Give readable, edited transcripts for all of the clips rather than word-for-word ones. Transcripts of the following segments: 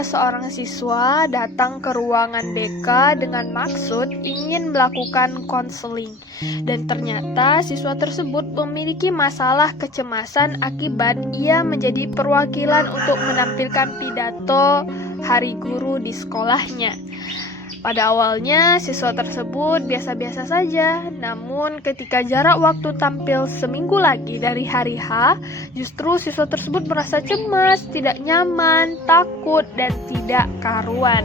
ada seorang siswa datang ke ruangan BK dengan maksud ingin melakukan konseling. Dan ternyata siswa tersebut memiliki masalah kecemasan akibat ia menjadi perwakilan untuk menampilkan pidato Hari Guru di sekolahnya. Pada awalnya, siswa tersebut biasa-biasa saja, namun ketika jarak waktu tampil seminggu lagi dari hari H, justru siswa tersebut merasa cemas, tidak nyaman, takut, dan tidak karuan.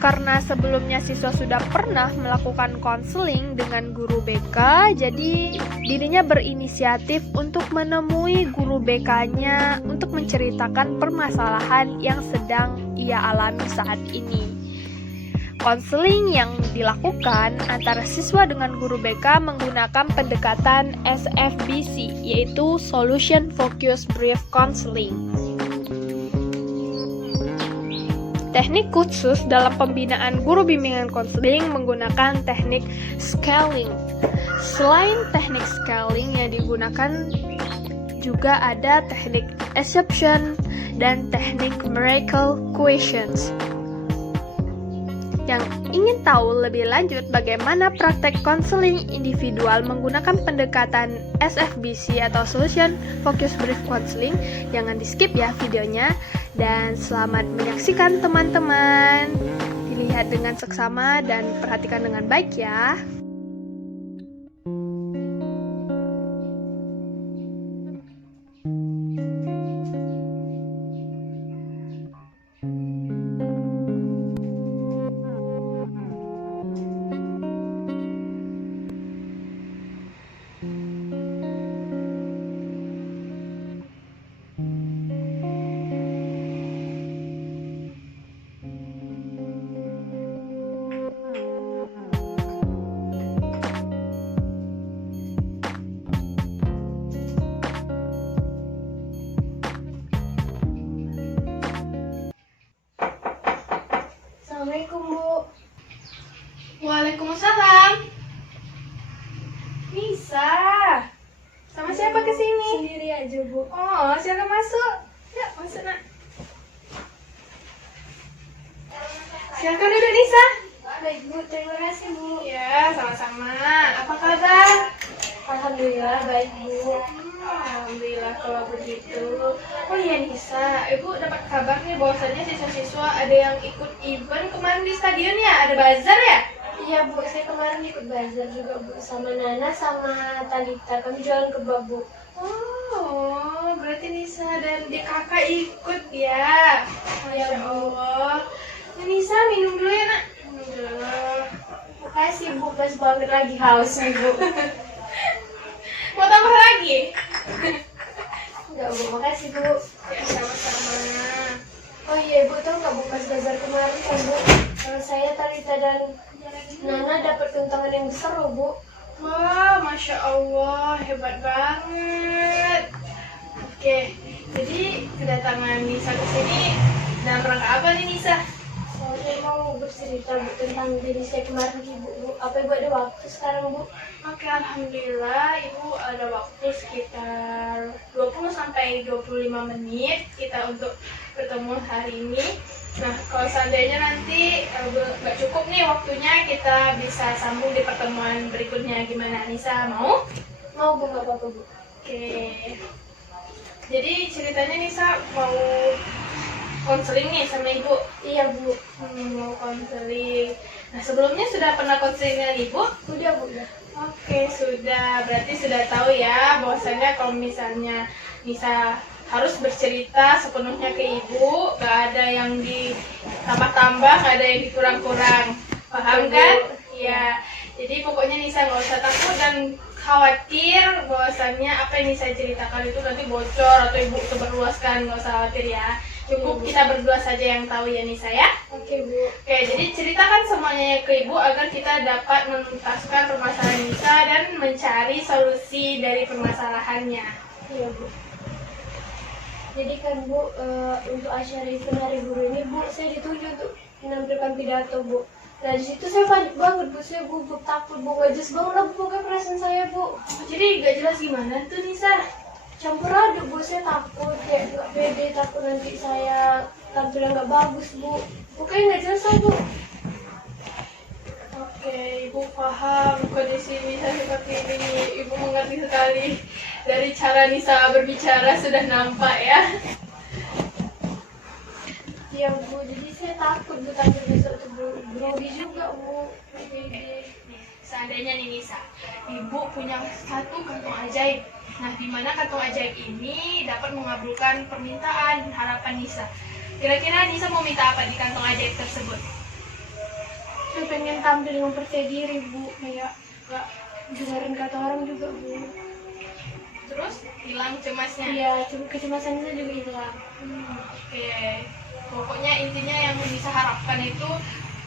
Karena sebelumnya siswa sudah pernah melakukan konseling dengan guru BK, jadi dirinya berinisiatif untuk menemui guru BK-nya untuk menceritakan permasalahan yang sedang ia alami saat ini. Konseling yang dilakukan antara siswa dengan guru BK menggunakan pendekatan SFBC, yaitu Solution Focused Brief Counseling. Teknik khusus dalam pembinaan guru bimbingan konseling menggunakan teknik scaling. Selain teknik scaling yang digunakan, juga ada teknik exception dan teknik miracle questions. Yang ingin tahu lebih lanjut bagaimana praktek konseling individual menggunakan pendekatan SFBC atau Solution Focused Brief Counseling, jangan di skip ya videonya. Dan selamat menyaksikan teman-teman. Dilihat dengan seksama dan perhatikan dengan baik ya. Assalamualaikum, Bu. Waalaikumsalam. Nisa, sama siapa kesini? Sendiri aja, Bu. Oh, silakan masuk. Ya, masuk nak. Silakan duduk Nisa. Baik, Bu. Terima kasih, Bu. Ya, sama-sama. Apa kabar? Alhamdulillah, baik, Bu. Alhamdulillah kalau begitu. Oh iya Nisa, Ibu dapat kabar nih bahwasannya siswa-siswa ada yang ikut event kemarin di stadion ya? Ada bazar ya? Iya, Bu. Saya kemarin ikut bazar juga, Bu. Sama Nana, sama Talita. Kami jualan kebab, Bu. Oh, berarti Nisa dan dia kakak ikut ya? Masya Allah. Nisa minum dulu ya nak? Minum dulu. Makasih, Bu. Pas banget lagi haus nih, Bu. Mau tambah lagi? Enggak, Bu. Makasih, Bu. Ya, sama-sama. Oh iya, Bu. Tahu nggak, Bu? Pas bazar kemarin kan, Bu. Saya, Talita, dan Nana dapat keuntungan yang besar loh, Bu. Wah, Masya Allah, hebat banget. Oke, jadi kedatangan Nisa ke sini dalam rangka apa nih Nisa? Saya mau bercerita, Bu, tentang diri saya kemarin ke Ibu, Bu. Apa Ibu ada waktu sekarang, Bu? Oke, Alhamdulillah Ibu ada waktu sekitar 20 sampai 25 menit kita untuk bertemu hari ini. Nah, kalau seandainya nanti nggak cukup nih waktunya, kita bisa sambung di pertemuan berikutnya. Gimana Nisa, mau? Mau, Bu, nggak apa-apa, Bu. Oke. Jadi ceritanya Nisa mau konseling nih sama Ibu. Iya, Bu. Mau konseling. Nah, sebelumnya sudah pernah konseling dengan Ibu? Udah, Bu, udah. Oke, sudah. Berarti sudah tahu ya bahwasanya kalau misalnya Nisa harus bercerita sepenuhnya ke Ibu, gak ada yang ditambah-tambah, gak ada yang dikurang-kurang. Paham kan? Iya. Jadi pokoknya Nisa nggak usah takut dan khawatir bahwasannya apa yang Nisa ceritakan itu nanti bocor atau Ibu seberluaskan, nggak usah khawatir ya. Cukup kita berdua saja yang tahu ya Nisa ya. Oke, Bu. Oke, jadi ceritakan semuanya ke Ibu agar kita dapat menuntaskan permasalahan Nisa dan mencari solusi dari permasalahannya. Iya, Bu. Jadi kan, Bu, untuk acara event Hari Guru ini, Bu, saya dituju untuk menampilkan pidato, Bu. Nah, di situ saya panik banget, Bu. Saya takut, Bu. Nggak jelas banget lah, Bu, pokoknya perasaan saya, Bu. Jadi gak jelas gimana tuh Nisa? campur aduk Bu, saya takut kayak nggak pede, takut nanti saya tampil nggak bagus Bu. Pokoknya nggak jelas Bu. Oke, Ibu paham kondisi Nisa seperti ini. Ibu mengerti sekali. Dari cara Nisa berbicara sudah nampak ya. Iya Bu, jadi saya takut Bu tampil besok tuh grogi juga Bu. Nih, seandainya nih Nisa, Ibu punya satu kantung ajaib. Nah, di mana kantung ajaib ini dapat mengabulkan permintaan dan harapan Nisa. Kira-kira Nisa mau minta apa di kantung ajaib tersebut? Saya pengen tampil dengan percaya diri Bu, kayak nggak dengerin kata orang juga Bu. Terus hilang cemasnya. Iya, kecemasan itu juga hilang. Oke. Pokoknya intinya yang Nisa harapkan itu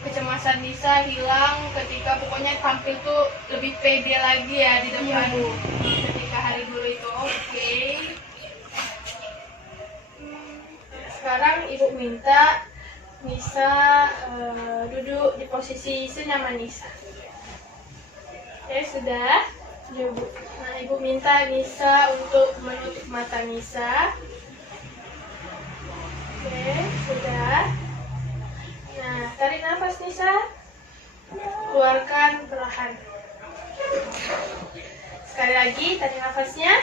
kecemasan Nisa hilang ketika pokoknya tampil tuh lebih pede lagi ya di depan ketika hari guru itu. Oke. Sekarang Ibu minta Nisa duduk di posisi senyaman Nisa. Oke, sudah. Ya Bu. Nah, Ibu minta Nisa untuk menutup mata Nisa. Oke, sudah. Nah, tarik nafas Nisa. Keluarkan perlahan. Sekali lagi, tarik nafasnya.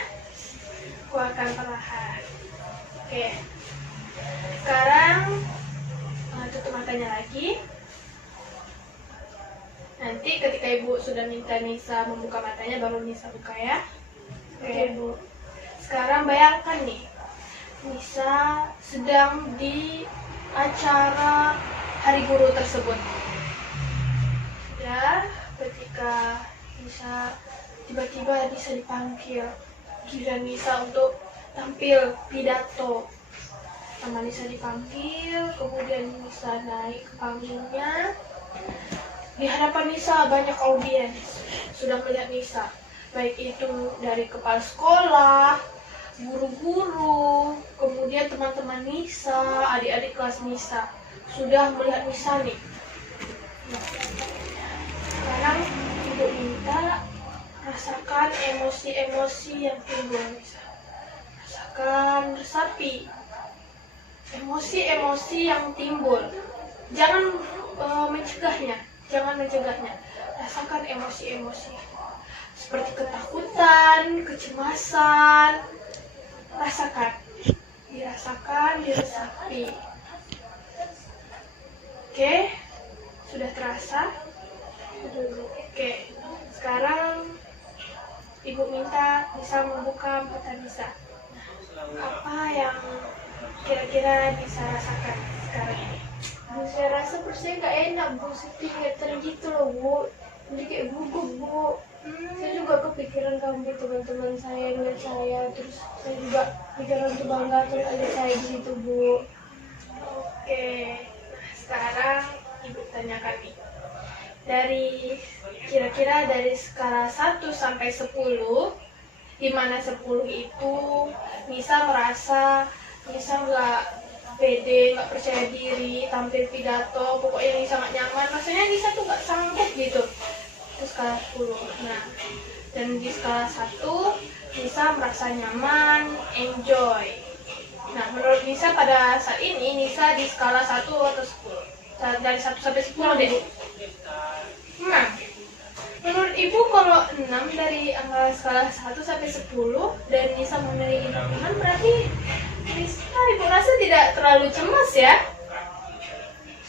Keluarkan perlahan. Oke. Sekarang tutup matanya lagi. Nanti ketika Ibu sudah minta Nisa membuka matanya, baru Nisa buka ya. Oke Bu. Sekarang bayangkan nih, Nisa sedang di acara hari guru tersebut. Ya, ketika Nisa tiba-tiba Nisa dipanggil, giliran Nisa untuk tampil pidato. Sama Nisa dipanggil, kemudian Nisa naik ke panggungnya. Di hadapan Nisa banyak audiens sudah melihat Nisa, baik itu dari kepala sekolah, guru-guru, kemudian teman-teman Nisa, adik-adik kelas Nisa sudah melihat Nisa nih. Nah, sekarang Ibu minta rasakan emosi-emosi yang timbul Nisa. Rasakan resapi. Emosi-emosi yang timbul. Jangan mencegahnya. Rasakan emosi-emosi. Seperti ketakutan, kecemasan. Rasakan. Dirasakan, diresapi. Oke. Sudah terasa? Oke. Sekarang Ibu minta Nisa membuka mata Nisa. Apa yang kira-kira Nisa rasakan sekarang ini? Bu, saya rasa perut saya nggak enak Bu, saya keringetan gitu loh Bu. Jadi kayak gugup Bu. Saya juga kepikiran kamu teman-teman saya ngeliat saya, terus saya juga pikiran untuk bangga terus ada saya di situ Bu. Oke. Nah, sekarang Ibu tanyakan nih. Kira-kira dari skala 1 sampai 10, di mana 10 itu Nisa merasa Nisa nggak pede, nggak percaya diri, tampil pidato, pokoknya Nisa nggak nyaman, rasanya Nisa tuh nggak sanggup gitu. Itu skala 10. Nah, dan di skala 1 Nisa merasa nyaman, enjoy. Nah, menurut Nisa pada saat ini Nisa di skala 1 atau 10? Dari 1 sampai 10 deh. 6. Menurut Ibu kalau 6 dari skala 1 sampai 10 dan Nisa memiliki 6, berarti Nisa Ibu rasa tidak terlalu cemas ya?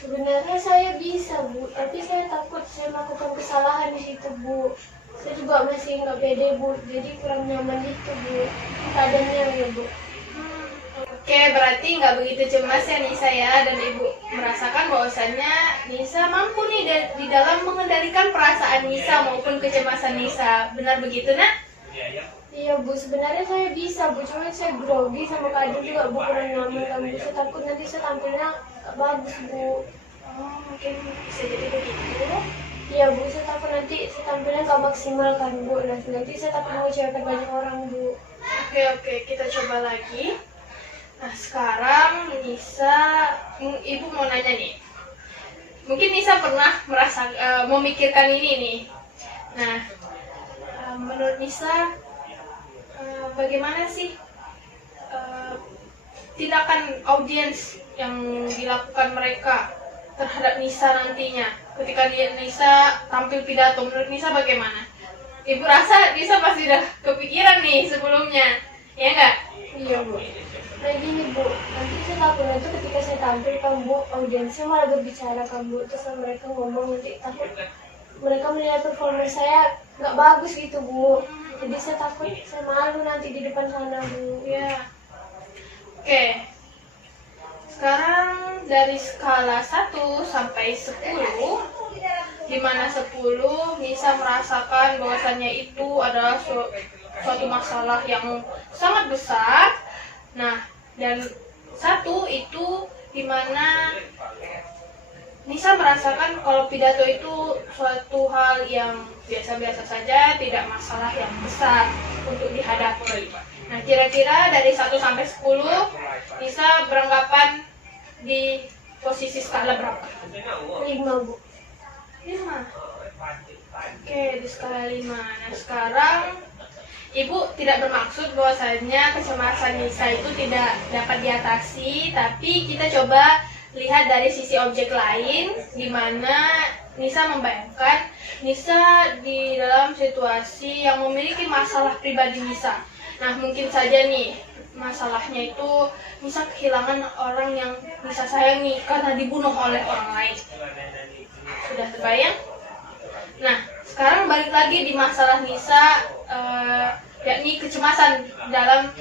Sebenarnya saya bisa Bu, tapi saya takut saya melakukan kesalahan di situ Bu. Saya juga masih nggak pede Bu, jadi kurang nyaman gitu Bu. Keadaannya ya Bu. Oke, berarti nggak begitu cemas ya Nisa ya, dan Ibu merasakan bahwasannya Nisa mampu nih di dalam mengendalikan perasaan Nisa maupun kecemasan Nisa. Benar begitu, Nak? Iya Bu, sebenarnya saya bisa Bu, cuma saya grogi sama keadaan juga Bu, kurang nyaman kan Bu. Saya takut nanti saya tampilnya nggak bagus Bu. Oh, mungkin bisa jadi begitu. Iya Bu, saya takut nanti saya tampilnya nggak maksimal kan Bu. Nanti saya takut mengecewakan banyak orang Bu. Oke, kita coba lagi. Nah, sekarang Nisa, Ibu mau nanya nih. Mungkin Nisa pernah memikirkan ini nih. Nah, menurut Nisa, bagaimana sih tindakan audiens yang dilakukan mereka terhadap Nisa nantinya ketika Nisa tampil pidato. Menurut Nisa bagaimana? Ibu rasa Nisa pasti udah kepikiran nih sebelumnya, ya nggak? Iya Bu. Nah gini Bu, nanti saya takutnya tuh ketika saya tampil kan Bu, audiensnya malah berbicara kan Bu, terus mereka ngomong nanti takut mereka melihat performance saya nggak bagus gitu Bu. Jadi saya takut, saya malu nanti di depan sana Bu. Ya. Oke. Sekarang dari skala 1 sampai 10, di mana 10 Nisa merasakan bahwasannya itu adalah suatu masalah yang sangat besar. Nah, dan 1 itu di mana Nisa merasakan kalau pidato itu suatu hal yang biasa-biasa saja, tidak masalah yang besar untuk dihadapi. Nah, kira-kira dari 1 sampai 10, Nisa beranggapan di posisi skala berapa? 5 Bu. 5. Oke, di skala 5. Nah, sekarang Ibu tidak bermaksud bahwasanya kecemasan Nisa itu tidak dapat diatasi, tapi kita coba lihat dari sisi objek lain, di mana Nisa membayangkan Nisa di dalam situasi yang memiliki masalah pribadi Nisa. Nah, mungkin saja nih masalahnya itu Nisa kehilangan orang yang Nisa sayangi karena dibunuh oleh orang lain. Sudah terbayang? Nah, sekarang balik lagi di masalah Nisa, yakni kecemasan dalam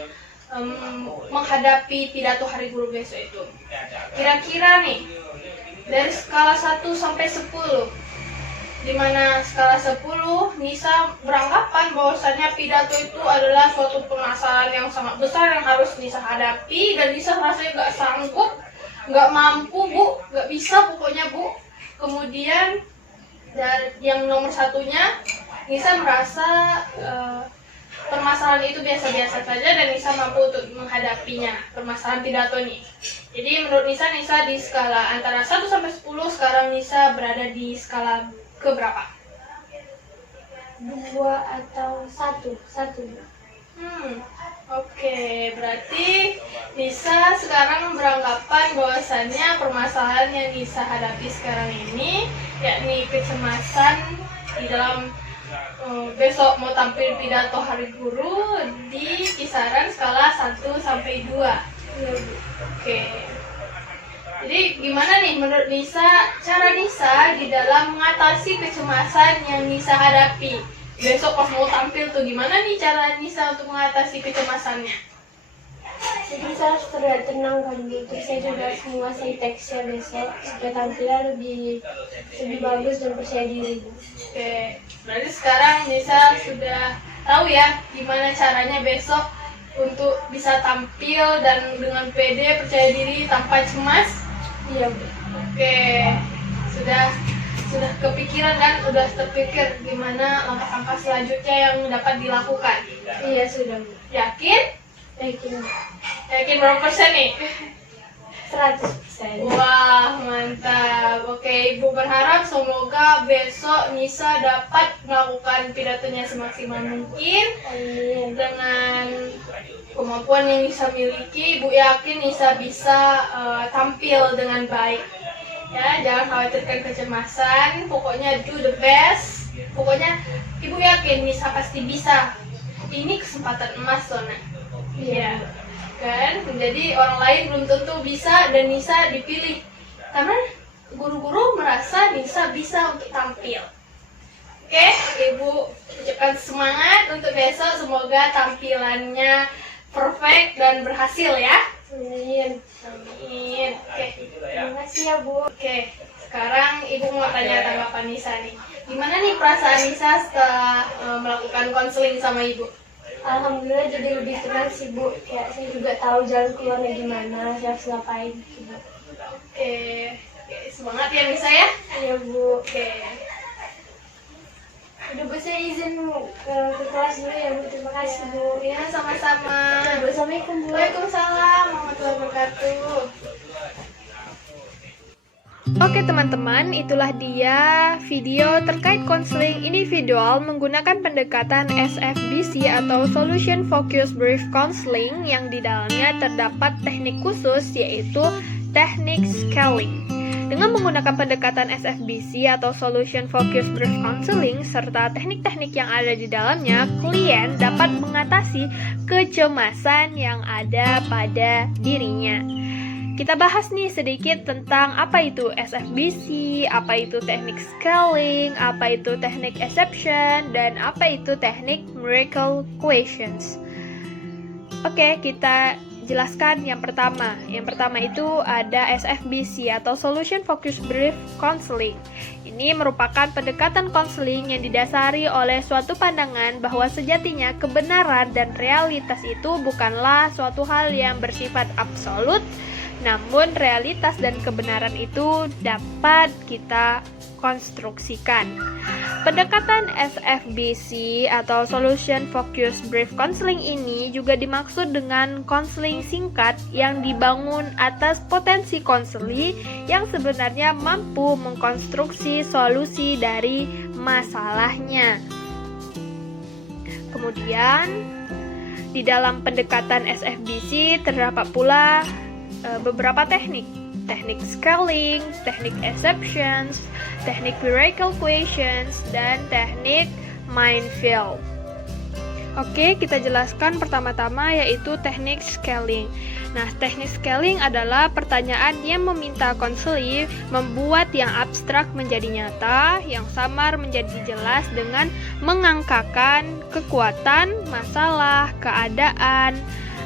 menghadapi pidato Hari Guru besok itu. Kira-kira nih, dari skala 1 sampai 10, di mana skala 10 Nisa beranggapan bahwasannya pidato itu adalah suatu permasalahan yang sangat besar yang harus Nisa hadapi, dan Nisa rasanya nggak sanggup, nggak mampu Bu, nggak bisa pokoknya Bu. Kemudian dan yang nomor 1-nya, Nisa merasa permasalahan itu biasa-biasa saja dan Nisa mampu untuk menghadapinya, permasalahan pidato nih. Jadi menurut Nisa di skala antara 1 sampai 10, sekarang Nisa berada di skala keberapa? 2 atau 1? 1 Bu. Oke, berarti Nisa sekarang beranggapan bahwasannya permasalahan yang Nisa hadapi sekarang ini, yakni kecemasan di dalam besok mau tampil pidato Hari Guru, di kisaran skala 1 sampai 2. Oke. Jadi gimana nih menurut Nisa, cara Nisa di dalam mengatasi kecemasan yang Nisa hadapi besok pas mau tampil tuh, gimana nih cara Nisa untuk mengatasi kecemasannya? Jadi saya harus terlihat tenang kan Bu, terus saya juga menguasai teksnya besok supaya tampilnya lebih bagus dan percaya diri Bu. Oke, berarti sekarang Nisa sudah tahu ya gimana caranya besok untuk bisa tampil dan dengan pede, percaya diri, tanpa cemas. Iya Bu. Oke, sudah kepikiran kan, udah terpikir gimana langkah-langkah selanjutnya yang dapat dilakukan. Iya sudah Bu. Yakin? Yakin Bu. Yakin berapa persen nih? 100%. Wah, mantap. Oke, Ibu berharap semoga besok Nisa dapat melakukan pidatonya semaksimal mungkin. Amin. Dengan kemampuan yang Nisa miliki, Ibu yakin Nisa bisa tampil dengan baik. Ya, jangan khawatirkan kecemasan, pokoknya do the best. Pokoknya Ibu yakin Nisa pasti bisa. Ini kesempatan emas loh, Nak. Iya. Kan? Jadi orang lain belum tentu bisa dan Nisa dipilih. Karena guru-guru merasa Nisa bisa untuk tampil. Oke, Ibu ucapkan semangat untuk besok, semoga tampilannya perfect dan berhasil ya. Amin. Amin. Oke. Terima kasih ya Bu. Oke, sekarang Ibu mau tanya tanggapan Nisa nih. Gimana nih perasaan Nisa setelah melakukan konseling sama Ibu? Alhamdulillah jadi lebih tenang sih Bu. Ya saya juga tahu jalan keluarnya gimana, saya harus ngapain gitu Bu. Oke, semangat ya Nisa ya. Iya Bu. Oke. Udah Bu, saya izin ke kelas dulu ya Bu. Terima kasih Bu. Ya, sama-sama. Assalamualaikum Bu. Waalaikumsalam warahmatullahi wabarakatuh. Oke teman-teman, itulah dia video terkait konseling individual menggunakan pendekatan SFBC atau Solution Focused Brief Counseling yang di dalamnya terdapat teknik khusus yaitu teknik scaling. Dengan menggunakan pendekatan SFBC atau Solution Focused Brief Counseling serta teknik-teknik yang ada di dalamnya, klien dapat mengatasi kecemasan yang ada pada dirinya. Kita bahas nih sedikit tentang apa itu SFBC, apa itu teknik scaling, apa itu teknik exception, dan apa itu teknik miracle questions. Oke, kita jelaskan yang pertama. Yang pertama itu ada SFBC atau Solution Focused Brief Counseling. Ini merupakan pendekatan konseling yang didasari oleh suatu pandangan bahwa sejatinya kebenaran dan realitas itu bukanlah suatu hal yang bersifat absolut, namun realitas dan kebenaran itu dapat kita konstruksikan. Pendekatan SFBC atau Solution Focused Brief Counseling ini juga dimaksud dengan konseling singkat yang dibangun atas potensi konseli yang sebenarnya mampu mengkonstruksi solusi dari masalahnya. Kemudian, di dalam pendekatan SFBC terdapat pula beberapa teknik scaling, teknik exceptions, teknik miracle questions, dan teknik minefield. Oke, kita jelaskan pertama-tama yaitu teknik scaling. Nah, teknik scaling adalah pertanyaan yang meminta konseli membuat yang abstrak menjadi nyata, yang samar menjadi jelas dengan mengangkakan kekuatan, masalah, keadaan,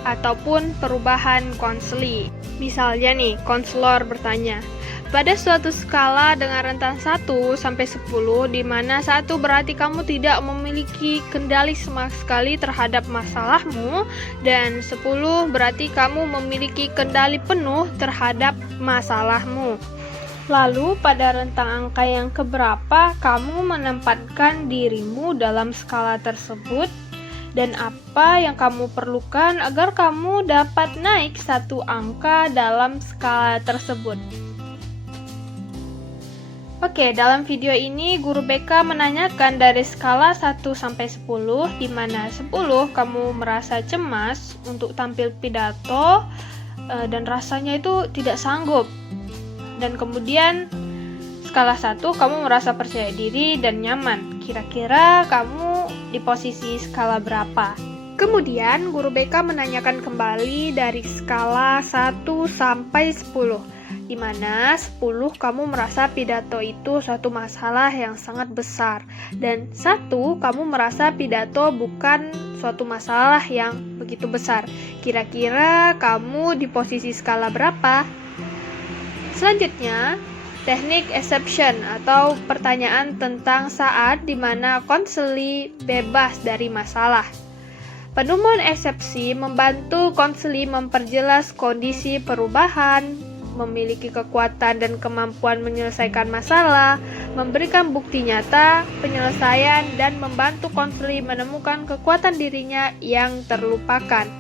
ataupun perubahan konseli. Misalnya nih, konselor bertanya, pada suatu skala dengan rentang 1 sampai 10, di mana 1 berarti kamu tidak memiliki kendali sama sekali terhadap masalahmu, dan 10 berarti kamu memiliki kendali penuh terhadap masalahmu. Lalu pada rentang angka yang keberapa kamu menempatkan dirimu dalam skala tersebut? Dan apa yang kamu perlukan agar kamu dapat naik 1 angka dalam skala tersebut. Oke, dalam video ini Guru BK menanyakan dari skala 1 sampai 10, di mana 10 kamu merasa cemas untuk tampil pidato dan rasanya itu tidak sanggup. Dan kemudian skala 1 kamu merasa percaya diri dan nyaman. Kira-kira kamu di posisi skala berapa? Kemudian Guru BK menanyakan kembali dari skala 1 sampai 10, di mana 10 kamu merasa pidato itu suatu masalah yang sangat besar, dan 1 kamu merasa pidato bukan suatu masalah yang begitu besar. Kira-kira kamu di posisi skala berapa? Selanjutnya, teknik exception atau pertanyaan tentang saat di mana konseli bebas dari masalah. Penemuan eksepsi membantu konseli memperjelas kondisi perubahan, memiliki kekuatan dan kemampuan menyelesaikan masalah, memberikan bukti nyata, penyelesaian, dan membantu konseli menemukan kekuatan dirinya yang terlupakan.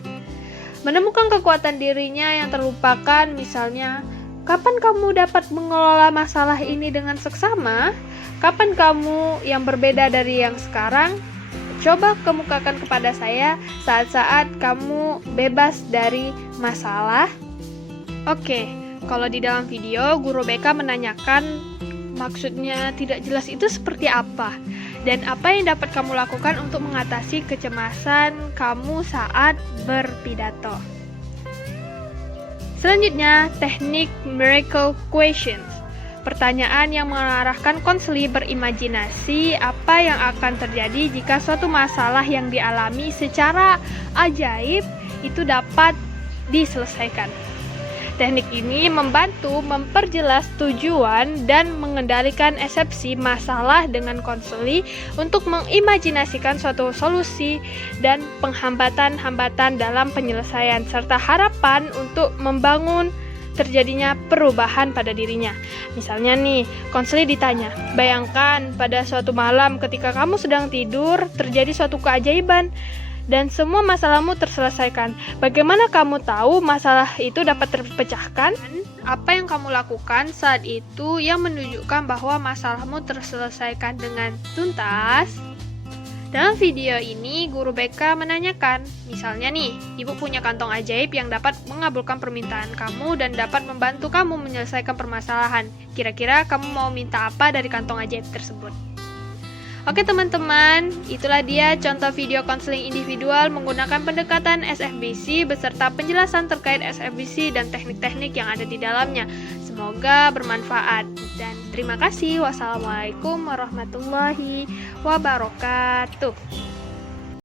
Menemukan kekuatan dirinya yang terlupakan, misalnya, kapan kamu dapat mengelola masalah ini dengan seksama? Kapan kamu yang berbeda dari yang sekarang? Coba kemukakan kepada saya saat-saat kamu bebas dari masalah. Oke, kalau di dalam video Guru BK menanyakan maksudnya tidak jelas itu seperti apa, dan apa yang dapat kamu lakukan untuk mengatasi kecemasan kamu saat berpidato. Selanjutnya, teknik miracle questions. Pertanyaan yang mengarahkan konseli berimajinasi apa yang akan terjadi jika suatu masalah yang dialami secara ajaib itu dapat diselesaikan. Teknik ini membantu memperjelas tujuan dan mengendalikan eksepsi masalah dengan konseli untuk mengimajinasikan suatu solusi dan penghambatan-hambatan dalam penyelesaian serta harapan untuk membangun terjadinya perubahan pada dirinya. Misalnya nih, konseli ditanya, bayangkan pada suatu malam ketika kamu sedang tidur terjadi suatu keajaiban dan semua masalahmu terselesaikan. Bagaimana kamu tahu masalah itu dapat terpecahkan? apa yang kamu lakukan saat itu yang menunjukkan bahwa masalahmu terselesaikan dengan tuntas? Dalam video ini, guru BK menanyakan, misalnya nih, ibu punya kantong ajaib yang dapat mengabulkan permintaan kamu dan dapat membantu kamu menyelesaikan permasalahan. Kira-kira kamu mau minta apa dari kantong ajaib tersebut? Oke teman-teman, itulah dia contoh video konseling individual menggunakan pendekatan SFBC beserta penjelasan terkait SFBC dan teknik-teknik yang ada di dalamnya. Semoga bermanfaat dan terima kasih. Wassalamualaikum warahmatullahi wabarakatuh.